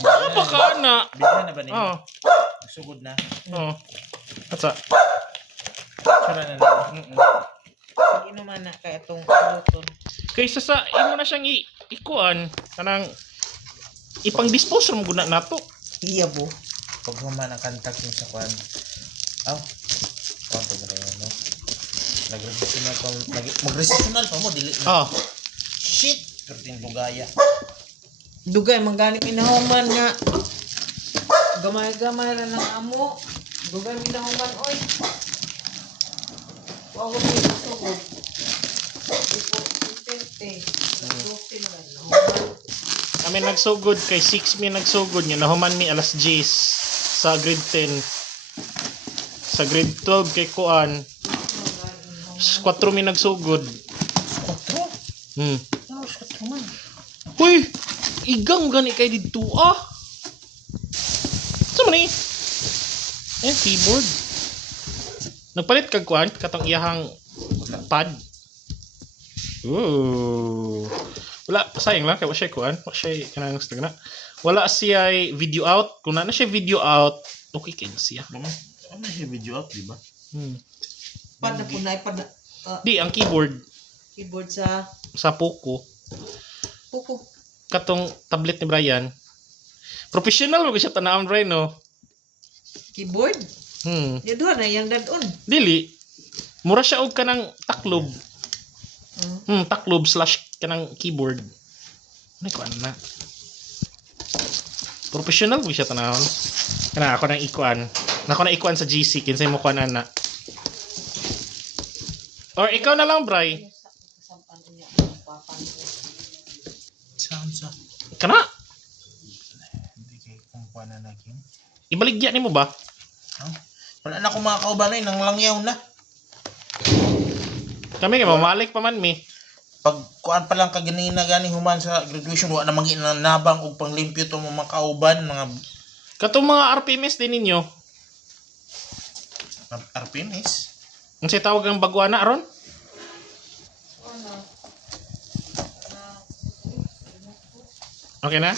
Apa ka na? Bigyan na ba ninyo? Oh. Sugod na. Oh. Atsa. Sura na lang. Inuman na kaya itong luton. Kaysa sa imo na siyang ikuan kanang ipang-dispose mo guna nato. Iya bo. Pag human ang kantak yung sa kwan. Aw. Kwan pa ba yan, no? Mag-resistional pa mo, dili na. Oh. Shit! Perting bugaya. Dugay mangganik inahuman nga. Gamay-gamay ra ng amo. Dugay minahuman oy. Wa ko dito sugod. Kami nagsugod kay 6 mi nagsugod nga nahuman mi alas 10 sa grade 10. Sa grade 12 kay kuan 4 mi nagsugod. 4? Hmm. Ano, 4 man? Uy, igang gani kay didto ah. Sa man ni? Keyboard. Nagpalit kag kuan katong iyahang pad. Ooh. Wala pasayang lang kay wa siya kuan, wa siya kanang gusto na. Wala siya video out. Kung na siya video out, okay kay na siya. Ano siya video out, di ba? Pad na po na ipad. Di ang keyboard Keyboard sa sa Poco, puko. katong tablet ni Brian. Professional mo siya tanawon Brian no. Keyboard? Di doon na yung dadon. Dili. Mura siya og kanang taklob. Taklob / kanang keyboard. Ano ko na? Professional mo siya tanawon. Kana ako nang ikuan. Nako na ikuan sa GC kinsay mo kuan ana. Or ikaw na lang, Bray. Saan sa? Kana? Hindi kay kumpa na naging. Ibaligya nimo ba? Wala na akong mga kaubanay, nang langyaw na. Kami kay mamalik pa man mi. Pag kuan pa lang kaganina gani human sa graduation, wala na mangin nabang og panglimpyo to mga kauban, mga Katong mga RPMS din ninyo. RPMs. Unsay tawag ang baguana aron? Okay na?